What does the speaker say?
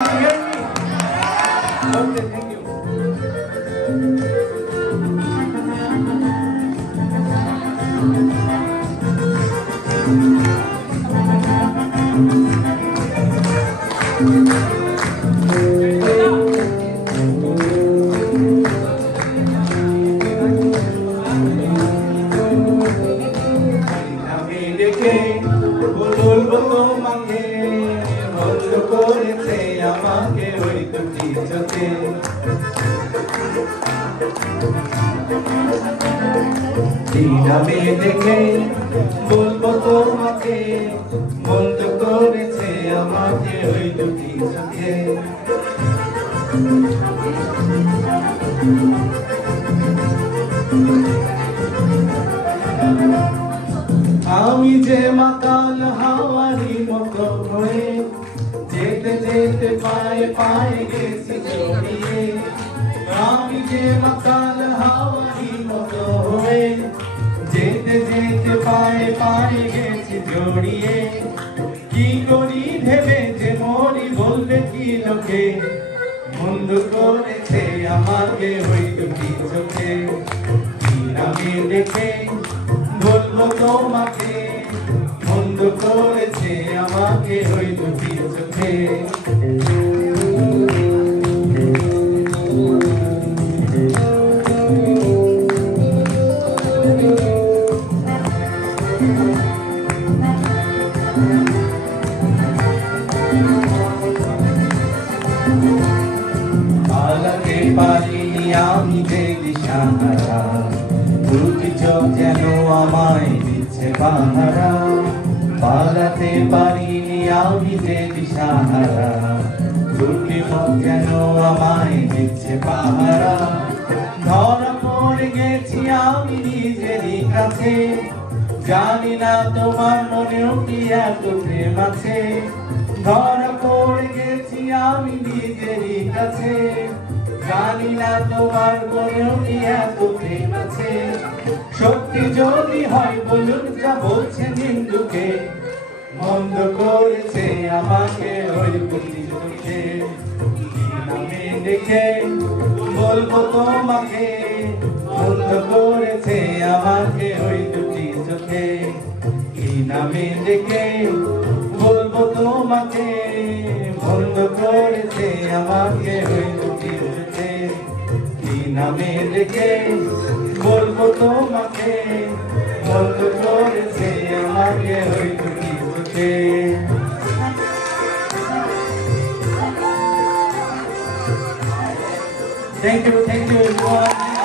Okay, thank you. বলবো তোমাকে বন্ধ করেছে আমাকে ওই দুটি চোখে আমি দেখে বলবো তোমাকে বন্ধ করেছে আমাকে ওই দুটি চোখে আমি যে মাতাল হাওয়ারি মতো হয়ে যেতে যেতে পায়ে পায়ে গেছি জড়িয়ে আমি যে মাতাল হাওয়ারি মতো হয়ে যেতে যেতে পায়ে পায়ে গেছি জড়িয়ে কি করি ভেবে যে মরি বলবে কি লোকে বন্ধ করেছে আমাকে ওই দুটি চোখে আমি দেখে বলবো তোমাকে বন্ধ করেছে আমাকে ওই দুটি চোখে পালাতে পারিনি আমি যে দিশাহারা দুটি চোখ যেন আমায় দিচ্ছে পাহারা পালাতে পারিনি আমি যে দিশাহারা দুটি চোখ যেন আমায় দিচ্ছে পাহারা ধরা পড়ে গেছি আমি নিজেরই কাছে জানি না তোমার মনেও কি এত প্রেম আছে ধরা পড়ে গেছি আমি নিজেরই কাছে জানি না তোমার মনেও কি এত প্রেম আছে সত্যি যদি হয় বলুন যা বলছে নিন্দুকে বন্ধ করেছে আমাকে ওই দুটি চোখে আমি দেখে বলবো তোমাকে বন্ধ করেছে আমাকে ওই দুটি চোখে কি নামে দেখে বলবো তোমাকে বন্ধ করেছে আমাকে ওই দুটি চোখে কি নামে দেখে বলবো তোমাকে বন্ধ করেছে আমাকে ওই দুটি চোখে Thank you everyone.